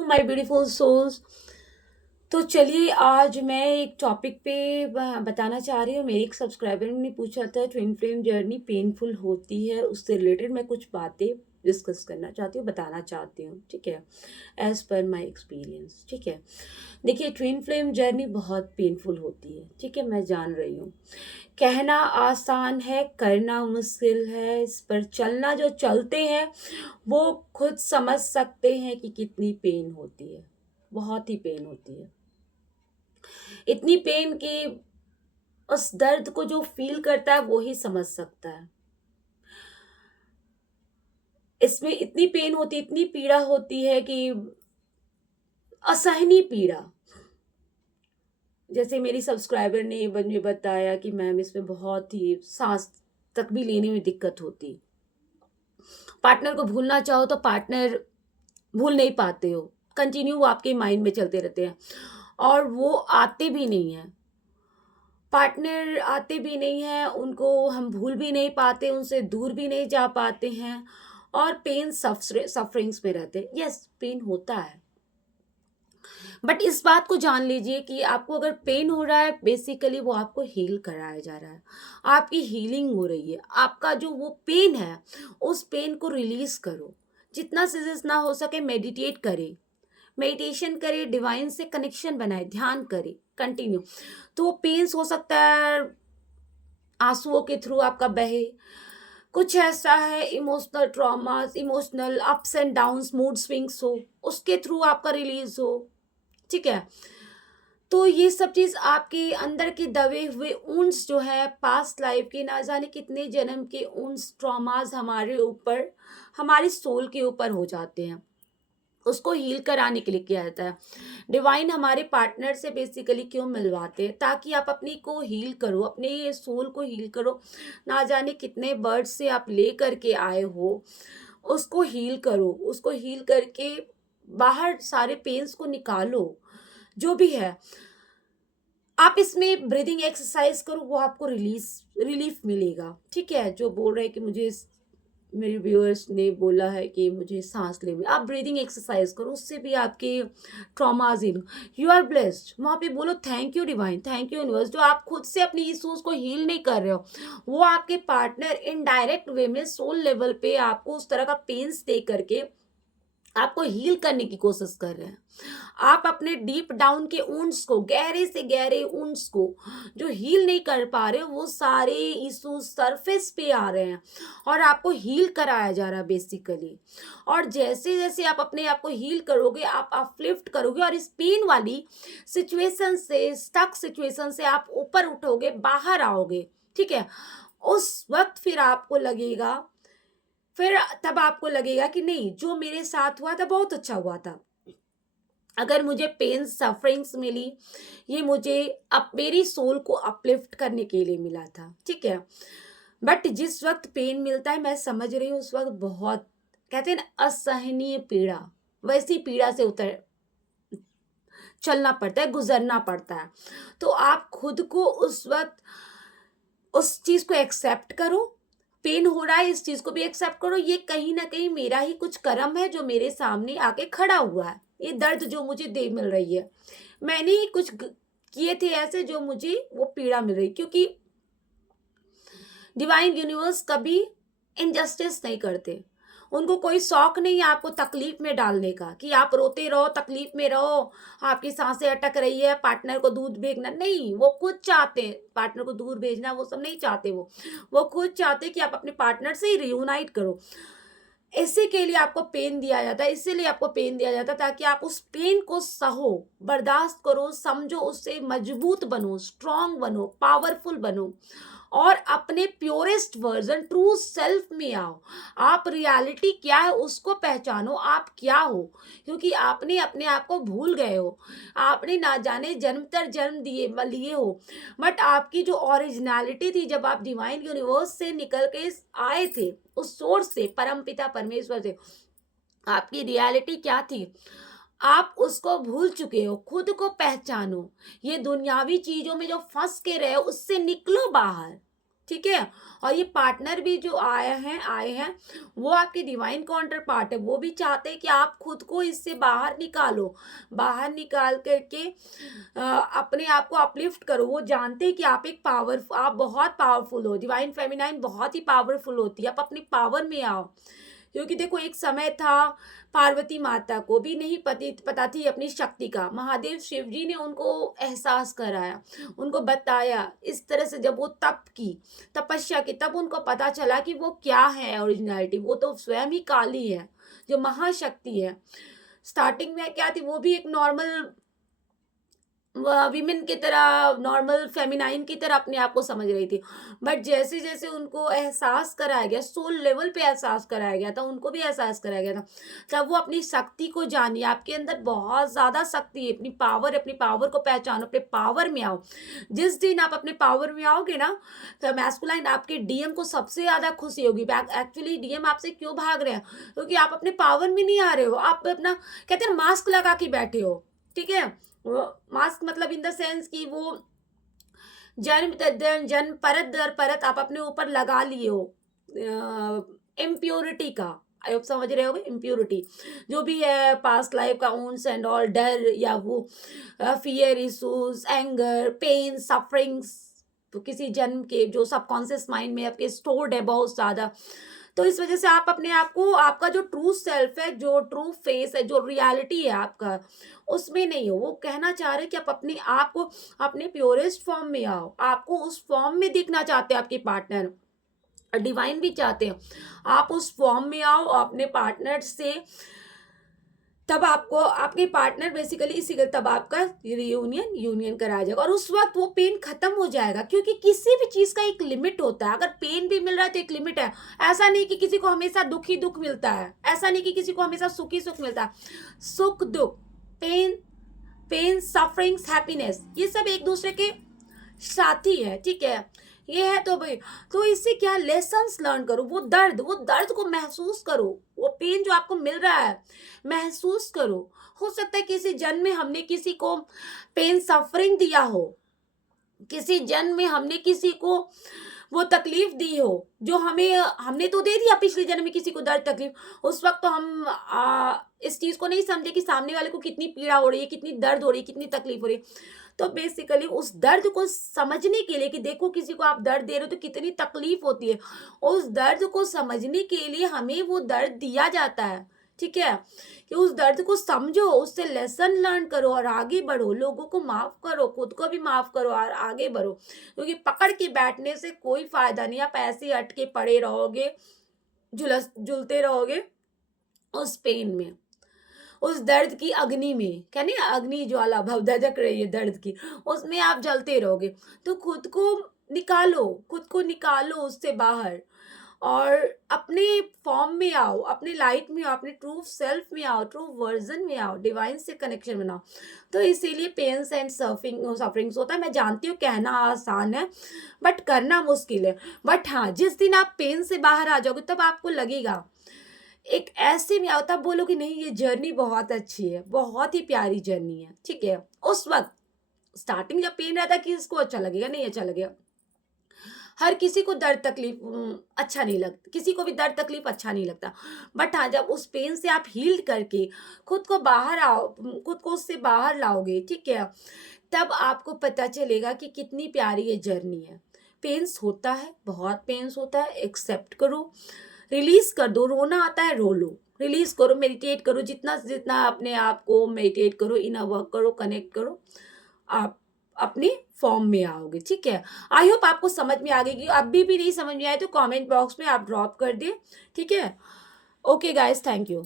My beautiful souls. तो चलिए आज मैं एक टॉपिक पे बताना चाह रही हूँ। मेरे एक सब्सक्राइबर ने पूछा था ट्विन फ्लेम जर्नी पेनफुल होती है, उससे रिलेटेड मैं कुछ बातें डिस्कस करना चाहती हूँ, बताना चाहती हूँ। ठीक है, एज पर माय एक्सपीरियंस। ठीक है, देखिए ट्विन फ्लेम जर्नी बहुत पेनफुल होती है। ठीक है, मैं जान रही हूँ। कहना आसान है, करना मुश्किल है। इस पर चलना जो चलते हैं वो खुद समझ सकते हैं कि कितनी पेन होती है। बहुत ही पेन होती है, इतनी पेन कि उस दर्द को जो फील करता है वो ही समझ सकता है। इसमें इतनी पेन होती, इतनी पीड़ा होती है कि असहनीय पीड़ा। जैसे मेरी सब्सक्राइबर ने मुझे बताया कि मैम इसमें बहुत ही सांस तक भी लेने में दिक्कत होती। पार्टनर को भूलना चाहो तो पार्टनर भूल नहीं पाते हो, कंटिन्यू वो आपके माइंड में चलते रहते हैं और वो आते भी नहीं हैं। पार्टनर आते भी नहीं हैं, उनको हम भूल भी नहीं पाते, उनसे दूर भी नहीं जा पाते हैं और पेन सफरिंग्स में रहते हैं। यस, पेन होता है, बट इस बात को जान लीजिए कि आपको अगर पेन हो रहा है, बेसिकली वो आपको हील कराया जा रहा है, आपकी हीलिंग हो रही है। आपका जो वो पेन है, उस पेन को रिलीज करो। जितना से जितना हो सके मेडिटेट करें, मेडिटेशन करे, डिवाइन से कनेक्शन बनाए, ध्यान करे कंटिन्यू। तो पेन्स हो सकता है आंसुओं के थ्रू आपका बहे, कुछ ऐसा है emotional traumas, emotional ups and downs, mood swings हो, उसके थ्रू आपका रिलीज हो। ठीक है, तो ये सब चीज आपके अंदर के दबे हुए ऊंस जो है पास्ट लाइफ के, ना जाने कितने जन्म के ऊंस, ट्रॉमास हमारे ऊपर, हमारी सोल के ऊपर हो जाते हैं। उसको हील कराने के लिए किया जाता है। डिवाइन हमारे पार्टनर से बेसिकली क्यों मिलवाते हैं? ताकि आप अपनी को हील करो, अपने सोल को हील करो। ना जाने कितने बर्ड से आप ले करके आए हो, उसको हील करो, उसको हील करके बाहर सारे पेन्स को निकालो। जो भी है, आप इसमें ब्रीदिंग एक्सरसाइज करो, वो आपको रिलीफ मिलेगा। ठीक है, जो बोल रहे हैं कि मुझे मेरे व्यूअर्स ने बोला है कि मुझे सांस ले, आप ब्रीदिंग एक्सरसाइज करो, उससे भी आपके traumas in, you are blessed. वहाँ पे बोलो thank you divine, thank you universe. जो आप खुद से अपनी इश्यूज को हील नहीं कर रहे हो, वो आपके पार्टनर इनडायरेक्ट वे में सोल लेवल पे आपको उस तरह का पेन्स दे करके आपको हील करने की कोशिश कर रहे हैं। आप अपने डीप डाउन के वुंड्स को, गहरे से गहरे वुंड्स को जो हील नहीं कर पा रहे, वो सारे इश्यूज सरफेस पे आ रहे हैं और आपको हील कराया जा रहा है बेसिकली। और जैसे जैसे आप अपने आप को हील करोगे, आप अपलिफ्ट करोगे और इस पेन वाली सिचुएशन से, स्टक सिचुएशन से आप ऊपर उठोगे, बाहर आओगे। ठीक है, उस वक्त फिर तब आपको लगेगा कि नहीं, जो मेरे साथ हुआ था बहुत अच्छा हुआ था। अगर मुझे पेन सफरिंग्स मिली, ये मुझे अब मेरी सोल को अपलिफ्ट करने के लिए मिला था। ठीक है, बट जिस वक्त पेन मिलता है, मैं समझ रही हूँ उस वक्त बहुत, कहते हैं ना, असहनीय पीड़ा, वैसी पीड़ा से उतर चलना पड़ता है, गुजरना पड़ता है। तो आप खुद को उस वक्त उस चीज को एक्सेप्ट करो। पेन हो रहा है, इस चीज को भी एक्सेप्ट करो। ये कहीं ना कहीं मेरा ही कुछ कर्म है जो मेरे सामने आके खड़ा हुआ है। ये दर्द जो मुझे दे मिल रही है, मैंने ही कुछ किए थे ऐसे जो मुझे वो पीड़ा मिल रही, क्योंकि डिवाइन यूनिवर्स कभी इनजस्टिस नहीं करते। उनको कोई शौक नहीं है आपको तकलीफ में डालने का, कि आप रोते रहो, तकलीफ में रहो, आपकी सांसें अटक रही है, पार्टनर को दूध भेजना नहीं। वो खुद चाहते हैं पार्टनर को दूध भेजना, वो सब नहीं चाहते। वो खुद चाहते हैं कि आप अपने पार्टनर से ही रियूनाइट करो। इसी के लिए आपको पेन दिया जाता है, इसीलिए आपको पेन दिया जाता है, ताकि आप उस पेन को सहो, बर्दाश्त करो, समझो, उससे मजबूत बनो, स्ट्रांग बनो, पावरफुल बनो और अपने प्योरेस्ट वर्जन, ट्रू सेल्फ में आओ। आप रियलिटी क्या है उसको पहचानो, आप क्या हो, क्योंकि आपने अपने आप को भूल गए हो। आपने ना जाने जन्म तर जन्म दिए लिए हो, बट आपकी जो ओरिजिनलिटी थी, जब आप डिवाइन यूनिवर्स से निकल के आए थे, उस सोर्स से, परम पिता परमेश्वर से, आपकी रियलिटी क्या थी, आप उसको भूल चुके हो। खुद को पहचानो। ये दुनियावी चीजों में जो फंस के रहे हो, उससे निकलो बाहर। ठीक है। और ये पार्टनर भी जो आए हैं वो आपके डिवाइन काउंटर पार्ट है, वो भी चाहते हैं कि आप खुद को इससे बाहर निकालो, बाहर निकाल करके अपने आप को अपलिफ्ट करो। वो जानते हैं कि आप बहुत पावरफुल हो, डिवाइन फेमिनाइन बहुत ही पावरफुल होती है, आप अपनी पावर में आओ। क्योंकि देखो एक समय था पार्वती माता को भी नहीं पता थी अपनी शक्ति का, महादेव शिव जी ने उनको एहसास कराया, उनको बताया। इस तरह से जब वो तपस्या की, तब उनको पता चला कि वो क्या है ओरिजिनलिटी, वो तो स्वयं ही काली है जो महाशक्ति है। स्टार्टिंग में क्या थी, वो भी एक नॉर्मल विमेन की तरह, नॉर्मल फेमिनाइन की तरह अपने आप को समझ रही थी। बट जैसे जैसे उनको एहसास कराया गया, सोल लेवल पे एहसास कराया गया था, उनको भी एहसास कराया गया था, तब वो अपनी शक्ति को जानिए। आपके अंदर बहुत ज़्यादा शक्ति है, अपनी पावर को पहचानो, अपने पावर में आओ। जिस दिन आप अपने पावर में आओगे ना, तो मैस्कुलाइन आपके डीएम को सबसे ज़्यादा खुशी होगी। एक्चुअली डीएम आपसे क्यों भाग रहे हैं? क्योंकि आप अपने पावर में नहीं आ रहे हो, आप अपना कहते हैं मास्क लगा के बैठे हो, ठीक है। मास्क मतलब इन द सेंस कि वो जन्म परत दर परत आप अपने ऊपर लगा लिए हो इम्प्योरिटी का। आप समझ रहे होगे, इम्प्योरिटी जो भी है, पास्ट लाइफ का ऊंस एंड ऑल, डर या वो fear issues, anger, pain, sufferings, तो किसी जन्म के जो सबकॉन्शियस माइंड में आपके स्टोर्ड है बहुत ज़्यादा। तो इस वजह से आप अपने आप को, आपका जो ट्रू सेल्फ है, जो ट्रू फेस है, जो रियलिटी है आपका, उसमें नहीं हो। वो कहना चाह रहे हैं कि आप अपने आप को अपने प्योरेस्ट फॉर्म में आओ। आपको उस फॉर्म में दिखना चाहते हैं आपके पार्टनर, डिवाइन भी चाहते हैं आप उस फॉर्म में आओ अपने पार्टनर से। तब आपको आपके पार्टनर बेसिकली इसी तब आपका यूनियन कराया जाएगा, और उस वक्त वो पेन खत्म हो जाएगा। क्योंकि किसी भी चीज का एक लिमिट होता है। अगर पेन भी मिल रहा है तो एक लिमिट है। ऐसा नहीं कि किसी को हमेशा दुख ही दुख मिलता है, ऐसा नहीं कि किसी को हमेशा सुख ही सुख मिलता है। सुख दुख, पेन सफरिंग्स, हैप्पीनेस, ये सब एक दूसरे के साथी है, ठीक है। ये है तो भाई, तो इससे क्या लेसन्स लर्न करो। वो दर्द को महसूस करो, वो पेन जो आपको मिल रहा है महसूस करो। हो सकता है किसी जन्म में हमने किसी को पेन सफरिंग दिया हो, किसी जन्म में हमने किसी को वो तकलीफ दी हो जो हमने तो दे दिया पिछले जन्म में किसी को दर्द तकलीफ। उस वक्त तो हम इस चीज को नहीं समझे कि सामने वाले को कितनी पीड़ा हो रही है, कितनी दर्द हो रही है, कितनी तकलीफ हो रही है। तो बेसिकली उस दर्द को समझने के लिए कि देखो किसी को आप दर्द दे रहे हो तो कितनी तकलीफ होती है, उस दर्द को समझने के लिए हमें वो दर्द दिया जाता है, ठीक है। कि उस दर्द को समझो, उससे लेसन लर्न करो और आगे बढ़ो, लोगों को माफ करो, खुद को भी माफ करो और आगे बढ़ो। क्योंकि पकड़ के बैठने से कोई फायदा नहीं, आप ऐसे अटके पड़े रहोगे, झुलते रहोगे उस पेन में, उस दर्द की अग्नि में। क्या नहीं, अग्नि ज्वाला भव धधक रही है दर्द की, उसमें आप जलते रहोगे। तो खुद को निकालो उससे बाहर, और अपने फॉर्म में आओ, अपने लाइट में आओ, अपने ट्रू सेल्फ में आओ, ट्रू वर्जन में आओ, डिवाइन से कनेक्शन बनाओ। तो इसीलिए पेन्स एंड सफरिंग्स होता है। मैं जानती हूँ कहना आसान है बट करना मुश्किल है। बट हाँ, जिस दिन आप पेन से बाहर आ जाओगे तब आपको लगेगा, एक ऐसे में आओ तब बोलो कि नहीं ये जर्नी बहुत अच्छी है, बहुत ही प्यारी जर्नी है, ठीक है। उस वक्त स्टार्टिंग जब पेन रहता है कि इसको अच्छा लगेगा, नहीं अच्छा लगेगा। हर किसी को दर्द तकलीफ अच्छा नहीं लगता, किसी को भी दर्द तकलीफ अच्छा नहीं लगता। बट हाँ, जब उस पेन से आप हील करके खुद को बाहर आओ, खुद को उससे बाहर लाओगे, ठीक है, तब आपको पता चलेगा कि कितनी प्यारी ये जर्नी है। पेन्स होता है, बहुत पेन्स होता है, एक्सेप्ट करो, रिलीज कर दो। रोना आता है, रो लो, रिलीज करो, मेडिटेट करो, जितना जितना अपने आप को मेडिटेट करो, इनर वर्क करो, कनेक्ट करो, आप अपने फॉर्म में आओगे, ठीक है। आई होप आपको समझ में आ गई। अभी भी नहीं समझ में आए तो कमेंट बॉक्स में आप ड्रॉप कर दें, ठीक है। Okay guys, thank you.